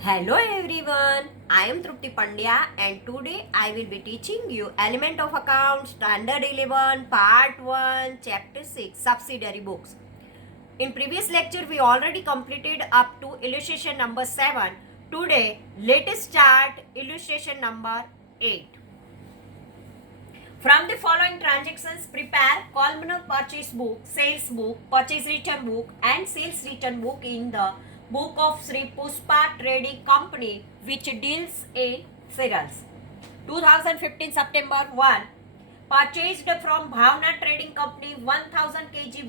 Hello everyone, I am Trupti Pandya and today I will be teaching you Element of Account Standard 11 Part 1 Chapter 6 Subsidiary Books. In previous lecture we already completed up to illustration number 7. Today let us start illustration number 8. From the following transactions, prepare columnar purchase book, sales book, purchase return book and sales return book in the book of Sri Puspa Trading Company which deals in cereals. 2015 September 1. Purchased from Bhavna Trading Company 1000 kg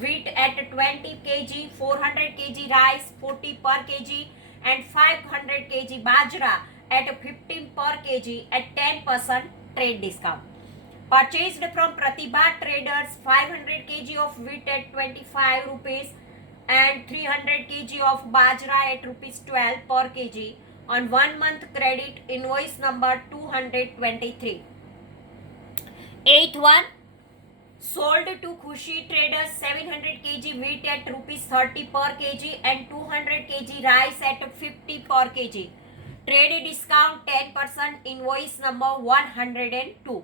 wheat at 20 kg, 400 kg rice 40 per kg and 500 kg bajra at 15 per kg at 10% trade discount. Purchased from Pratibha Traders 500 kg of wheat at 25 rupees and 300 kg of bajra at rupees 12 per kg on 1 month credit, invoice number 223. 8th one, sold to Khushi Traders 700 kg wheat at rupees 30 per kg and 200 kg rice at 50 per kg. Trade discount 10%, invoice number 102.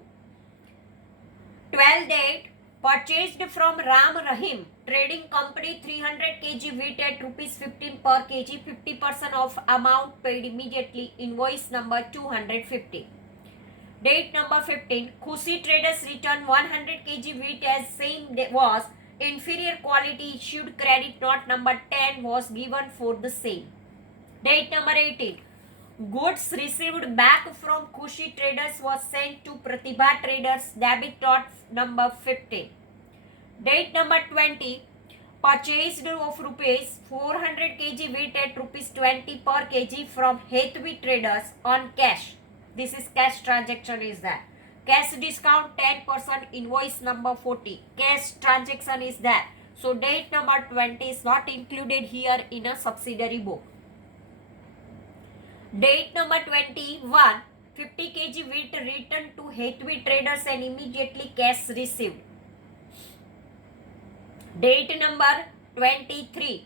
12 date, purchased from Ram Rahim Trading Company 300 kg wheat at rupees 15 per kg, 50% of amount paid immediately, invoice number 250. Date number 15, Khushi Traders return 100 kg wheat as same was inferior quality, issued credit note number 10 was given for the same. Date number 18, goods received back from Khushi Traders was sent to Pratibha Traders, debit note number 15. Date number 20, purchased of rupees 400 kg wheat at rupees 20 per kg from Hetvi Traders on cash. This is cash transaction is that. Cash discount 10%, invoice number 40. Cash transaction is that. So date number 20 is not included here in a subsidiary book. Date number 21, 50 kg wheat returned to Hetvi Traders and immediately cash received. Date number 23,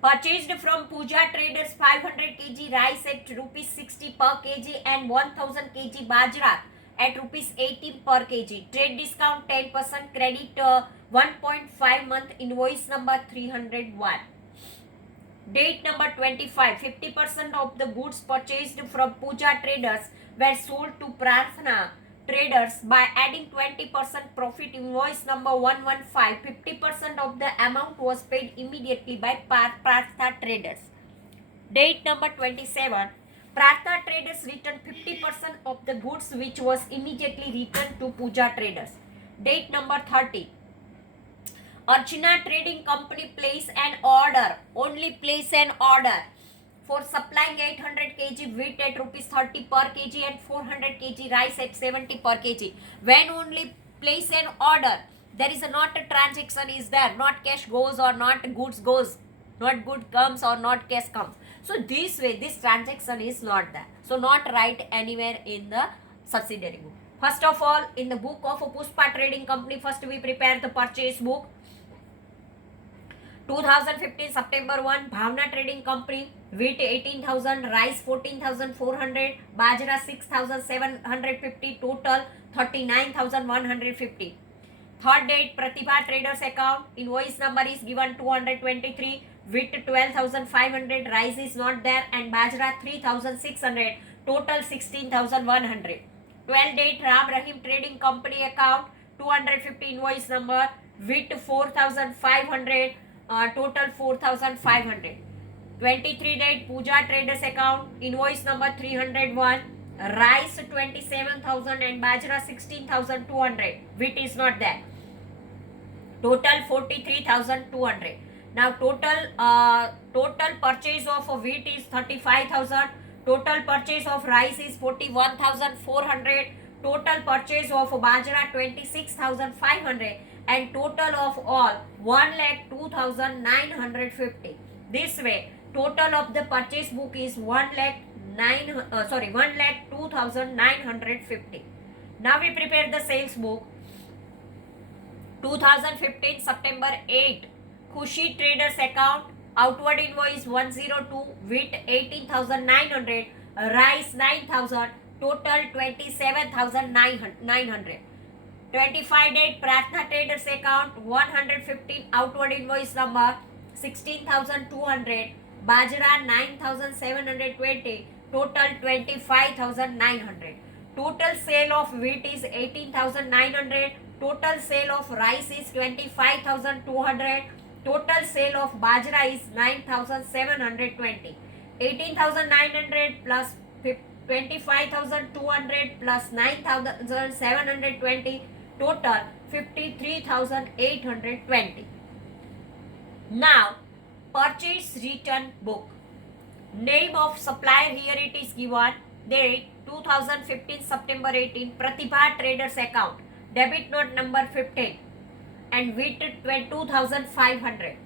purchased from Puja Traders 500 kg rice at rupees 60 per kg and 1000 kg bajra at rupees 80 per kg. Trade discount 10%, credit 1.5 month, invoice number 301. Date number 25, 50% of the goods purchased from Puja Traders were sold to Prarthana Traders by adding 20% profit, invoice number 115. 50% of the amount was paid immediately by Prarthana Traders. Date number 27, Prarthana Traders returned 50% of the goods which was immediately returned to Puja Traders. Date number 30, Archana Trading Company place an order, only place an order for supplying 800 kg wheat at rupees 30 per kg and 400 kg rice at 70 per kg. When only place an order, there is not a transaction is there, not cash goes or not goods goes, not good comes or not cash comes. So this way, this transaction is not there. So not write anywhere in the subsidiary book. First of all, in the book of Puspa Trading Company, first we prepare the purchase book. 2015 September 1, Bhavna Trading Company, wheat 18,000, rice 14,400, bajra 6,750, total 39,150. Third date, Pratibha Traders account, invoice number is given 223, wheat 12,500, rice is not there and bajra 3,600, total 16,100. 12 date, Ram Rahim Trading Company account, 250 invoice number, wheat 4,500, total 4,500. 23 date, Puja Traders account, invoice number 301, rice 27,000 and bajra 16,200, wheat is not there, total 43,200. Now total purchase of wheat is 35,000, total purchase of rice is 41,400, total purchase of bajra 26,500 and total of all 1,02,950. This way, total of the purchase book is 1,02,950. Now we prepare the sales book. 2015 September 8, Khushi Traders account, outward invoice 102, wheat 18,900, rice 9,000, total 27,900. 25 date Pratna Traders account 115, outward invoice number 16,200, Bajra 9,720, total 25,900. Total sale of wheat is 18,900, total sale of rice is 25,200, total sale of bajra is 9,720. 18,900 plus 25,200 plus 9,720, total 53,820. Now, purchase return book. Name of supplier here it is given. Date 2015 September 18, Pratibha Traders account, debit note number 15, and wheat 2,500.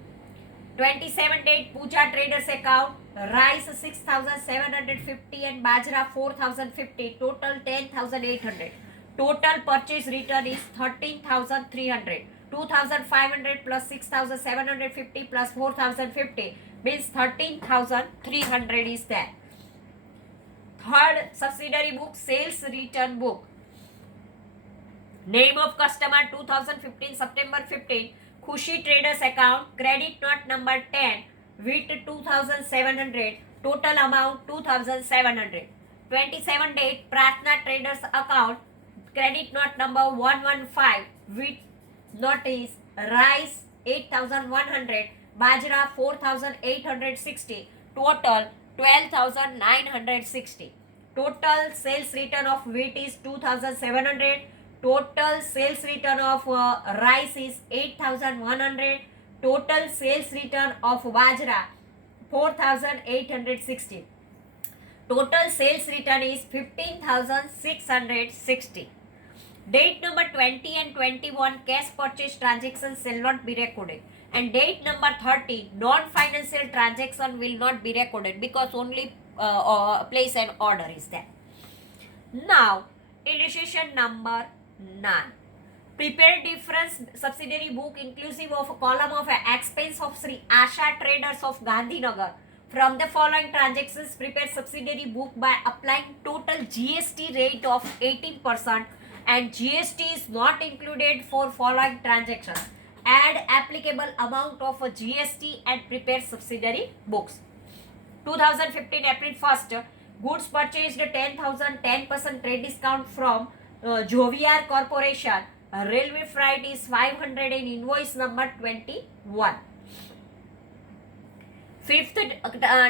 27 date Puja Traders account, rice 6,750 and bajra 4,050, total 10,800. Total purchase return is 13,300. 2,500 plus 6,750 plus 4,050 means 13,300 is there. Third subsidiary book, sales return book. Name of customer 2015 September 15, Khushi Traders account, credit note number 10, wheat 2,700, total amount 2,700. 27 date Pratna Traders account, credit note number 115, wheat note is rice 8,100, bajra 4,860, total 12,960. Total sales return of wheat is 2,700. Total sales return of rice is 8,100. Total sales return of bajra 4,860. Total sales return is 15,660. Date number 20 and 21 cash purchase transactions shall not be recorded. And date number 30 non-financial transaction will not be recorded because only place an order is there. Now, illustration number 9. Prepare difference subsidiary book inclusive of a column of expense of Sri Asha Traders of Gandhinagar. From the following transactions, prepare subsidiary book by applying total GST rate of 18% and GST is not included for following transactions. Add applicable amount of a GST and prepare subsidiary books. 2015 April 1st, goods purchased 10,000 10% trade discount from Joviar Corporation. Railway freight is 500 in invoice number 21. 5th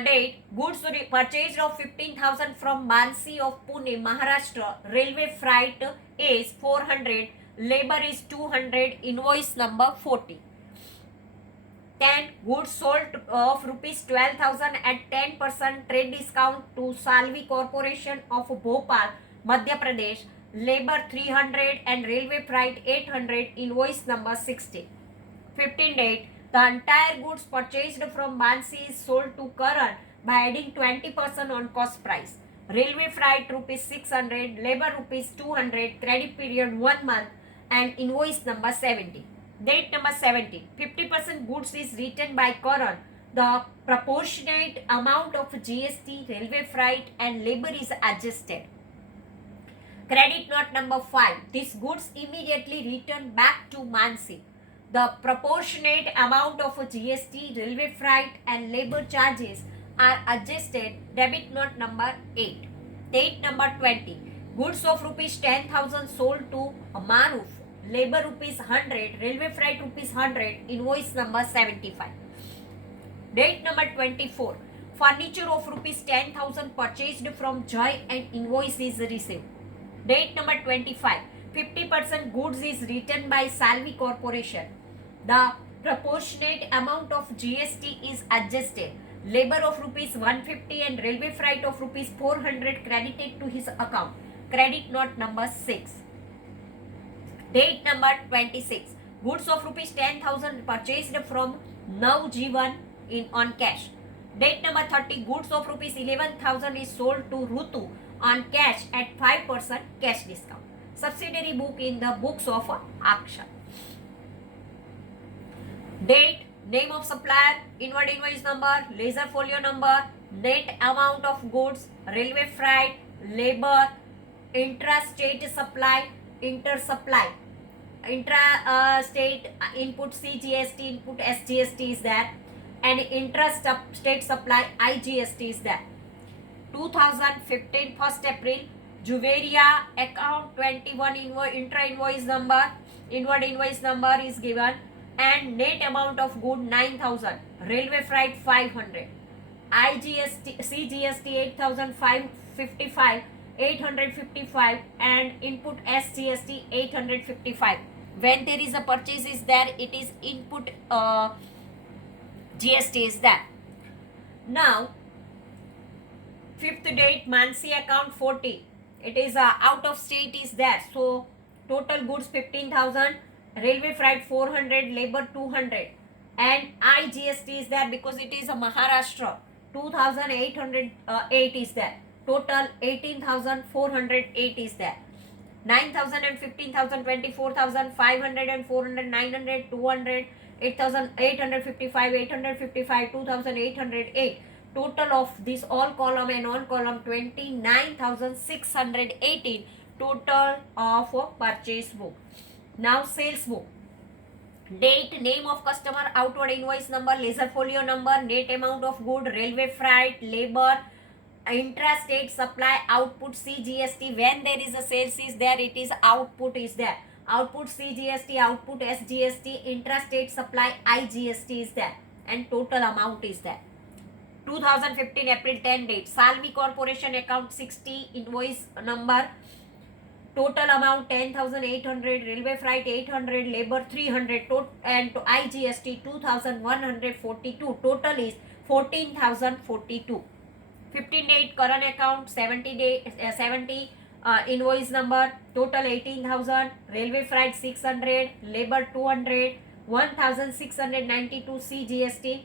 date, goods purchased of 15,000 from Mansi of Pune, Maharashtra. Railway freight is 400. Labor is 200, invoice number 40. 10. Goods sold of rupees 12,000 at 10% trade discount to Salvi Corporation of Bhopal, Madhya Pradesh. Labor 300 and railway freight 800, invoice number 60. 15 date. The entire goods purchased from Mansi is sold to Karan by adding 20% on cost price. Railway freight rupees 600, labor rupees 200, credit period 1 month, and invoice number 70. Date number 70. 50% goods is written by Karan. The proportionate amount of GST, railway freight and labor is adjusted. Credit note number 5. These goods immediately returned back to Mansi. The proportionate amount of GST, railway freight and labor charges are adjusted. Debit note number 8. Date number 20. Goods of rupees 10,000 sold to Maruf. Labor rupees 100, railway freight rupees 100, invoice number 75. Date number 24. Furniture of rupees 10,000 purchased from Joy and invoice is received. Date number 25. 50% goods is written by Salvi Corporation. The proportionate amount of GST is adjusted. Labor of rupees 150 and railway freight of rupees 400 credited to his account. Credit note number 6. Date number 26. Goods of rupees 10,000 purchased from Navjeevan on cash. Date number 30. Goods of rupees 11,000 is sold to Rutu on cash at 5% cash discount. Subsidiary book in the books of Aksha. Date name of supplier, inward invoice number, ledger folio number, net amount of goods, railway freight, labor, intra-state supply, inter-supply, intra-state input CGST, input SGST is there, and intra-state supply IGST is there. 2015 1st April, Juveria account 21 intra invoice number, inward invoice number is given, and net amount of good 9,000, railway freight 500, IGST CGST 8,555, 855, and input SGST 855. When there is a purchase is there, it is input GST is there. Now 5th date, Mansi account 40, it is out of state is there, so total goods 15,000, railway freight 400, labor 200, and IGST is there because it is a Maharashtra, 2,808 is there, total 18,408 is there. 9,000 and 15,000, 24,000, 500 and 400, 900, 200, 8,855, 855, 2,808. Total of this all column and on column 29,618 total of purchase book. Now sales book. Date, name of customer, outward invoice number, ledger folio number, net amount of good, railway freight, labor, intra-state supply, output CGST. When there is a sales is there, it is output is there. Output CGST, output SGST, intra-state supply IGST is there, and total amount is there. 2015 April 10 date, Salvi Corporation account 60, invoice number, total amount 10,800, railway freight 800, labor 300, and IGST 2,142. Total is 14,042. 15 date, current account 70 invoice number, total 18,000, railway freight 600, labor 200, 1,692 CGST,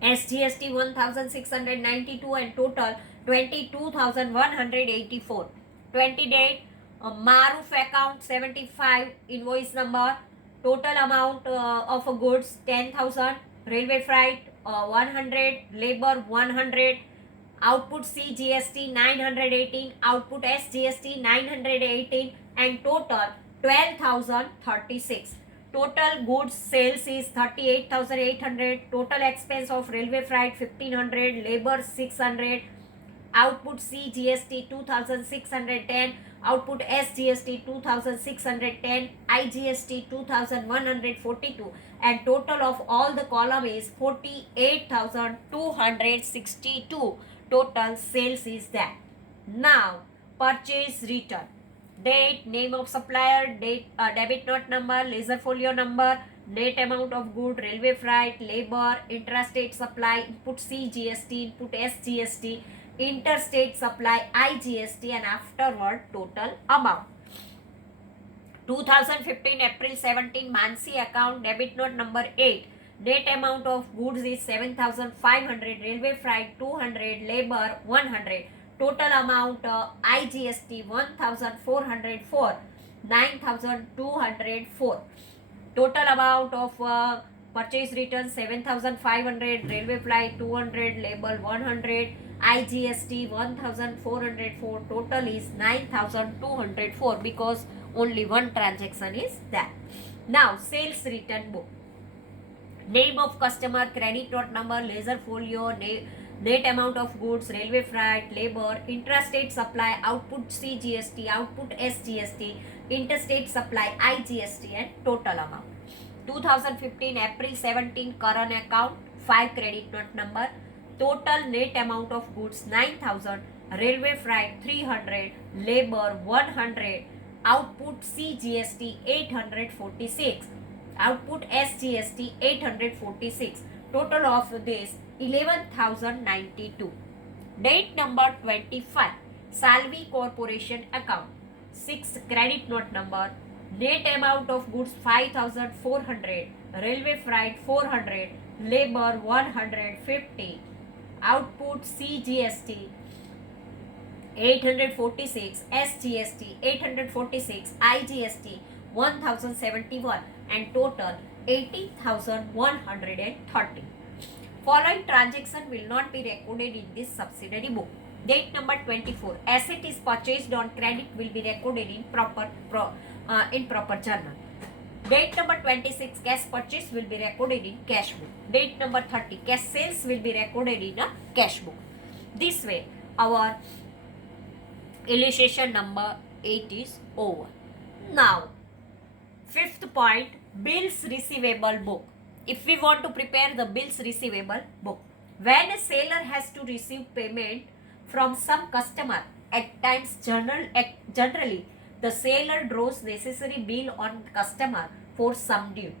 SGST 1,692, and total 22,184. 20 date, Maruf account 75, invoice number, total amount of goods 10,000, railway freight 100, labor 100, output CGST 918, output SGST 918, and total 12,036. Total goods sales is 38,800. Total expense of railway freight 1,500, labor 600, output CGST 2,610, output SGST 2,610, IGST 2,142, and total of all the column is 48,262. Total sales is that. Now purchase return. Date, name of supplier, date, debit note number, ledger folio number, net amount of good, railway freight, labor, intrastate supply, input CGST, input SGST, interstate supply IGST, and afterward total amount. 2015 April 17 Mansi account, debit note number 8, net amount of goods is 7,500, railway freight 200, labor 100. Total amount IGST 1,404, 9,204. Total amount of purchase return 7,500, railway freight 200, labor 100, IGST 1,404. Total is 9,204 because only one transaction is there. Now sales return book. Name of customer, credit note number, ledger folio, net amount of goods, railway freight, labor, intrastate supply, output CGST, output SGST, interstate supply IGST, and total amount. 2015 April 17 current account, 5 credit note number, total net amount of goods 9,000, railway freight 300, labor 100, output CGST 846, output SGST 846. Total of this 11,092. Date number 25, Salvi Corporation account, 6 credit note number, net amount of goods 5,400, railway freight 400, labor 150, output CGST 846, SGST 846, IGST 1,071, and total 18,130. Following transaction will not be recorded in this subsidiary book. Date number 24. Asset is purchased on credit will be recorded in proper journal. Date number 26. Cash purchase will be recorded in cash book. Date number 30. Cash sales will be recorded in a cash book. This way, our illustration number 8 is over. Now, fifth point, bills receivable book. If we want to prepare the bills receivable book, when a seller has to receive payment from some customer, at times generally the seller draws necessary bill on customer for some due.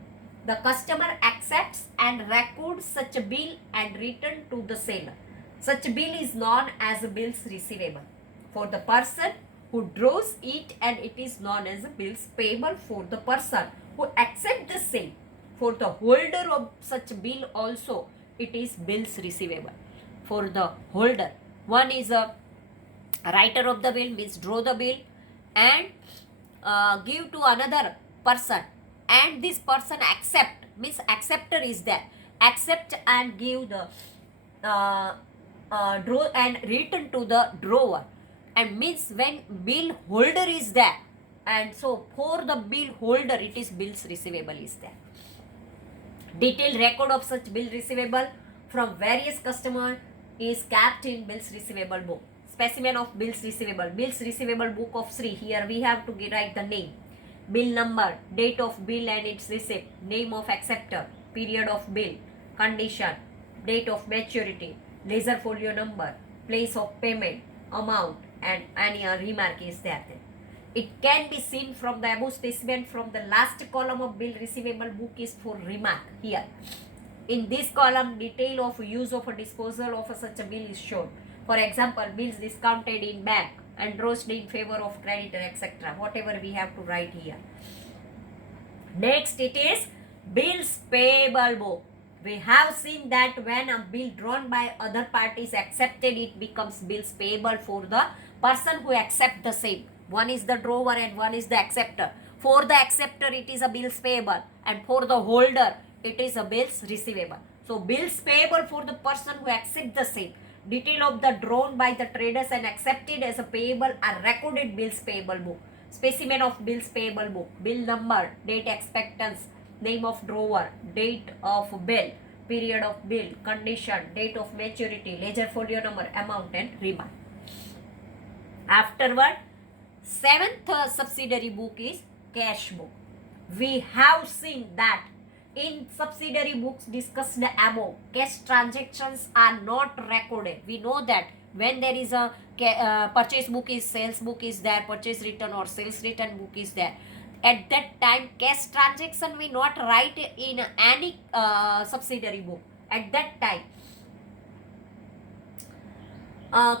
The customer accepts and records such a bill and return to the seller. Such a bill is known as a bills receivable for the person who draws it, and it is known as a bills payable for the person who accepts the same. For the holder of such bill also, it is bills receivable. For the holder, one is a writer of the bill, means draw the bill and give to another person, and this person accept, means acceptor is there, accept and give the draw and return to the drawer, and means when bill holder is there, and so for the bill holder it is bills receivable is there. Detailed record of such bill receivable from various customers is kept in bills receivable book. Specimen of bills receivable book of Sri. Here we have to write the name, bill number, date of bill and its receipt, name of acceptor, period of bill, condition, date of maturity, ledger folio number, place of payment, amount, and any remark is there. It can be seen from the above specimen. From the last column of bill receivable book is for remark here. In this column, detail of use of a disposal of such a bill is shown. For example, bills discounted in bank and drawn in favor of creditor, etc. Whatever we have to write here. Next, it is bills payable book. We have seen that when a bill drawn by other parties accepted, it becomes bills payable for the person who accept the same. One is the drawer and one is the acceptor. For the acceptor, it is a bills payable, and for the holder, it is a bills receivable. So, bills payable for the person who accept the same. Detail of the drawn by the traders and accepted as a payable are recorded bills payable book. Specimen of bills payable book. Bill number, date expectance, name of drawer, date of bill, period of bill, condition, date of maturity, ledger folio number, amount, and remark. Afterward, seventh subsidiary book is cash book. We have seen that in subsidiary books discussed above, cash transactions are not recorded. We know that when there is a purchase book is, sales book is there, purchase return or sales return book is there. At that time, cash transaction we not write in any subsidiary book. At that time,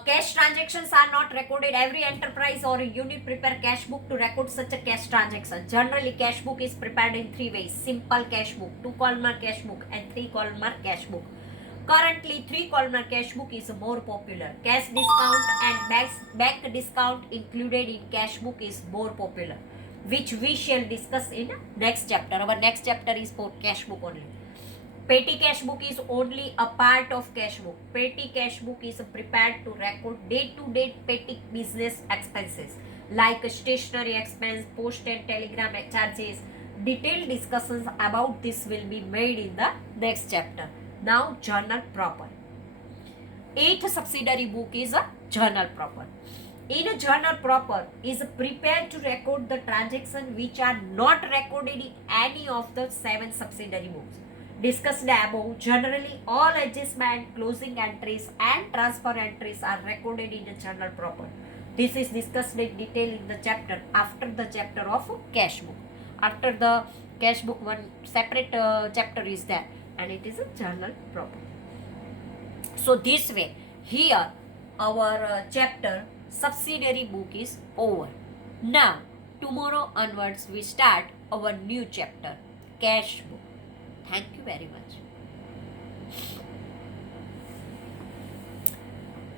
cash transactions are not recorded. Every enterprise or unit prepare cash book to record such a cash transaction. Generally, cash book is prepared in three ways: simple cash book, 2-columnar cash book, and 3-columnar cash book. Currently, 3-columnar cash book is more popular. Cash discount and bank discount included in cash book is more popular, which we shall discuss in next chapter. Our next chapter is for cash book only. Petty cash book is only a part of cash book. Petty cash book is prepared to record day-to-day petty business expenses like stationery expense, post and telegram charges. Detailed discussions about this will be made in the next chapter. Now, journal proper. Eighth subsidiary book is a journal proper. In a journal proper is prepared to record the transactions which are not recorded in any of the 7 subsidiary books discussed above. Generally, all adjustment, closing entries, and transfer entries are recorded in a journal proper. This is discussed in detail in the chapter after the chapter of cash book. After the cash book, one separate chapter is there, and it is a journal proper. So this way, here our chapter subsidiary book is over. Now, tomorrow onwards, we start our new chapter, cash book. Thank you very much.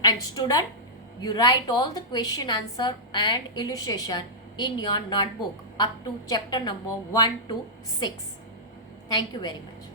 And student, you write all the question, answer and illustration in your notebook up to chapter number 1 to 6. Thank you very much.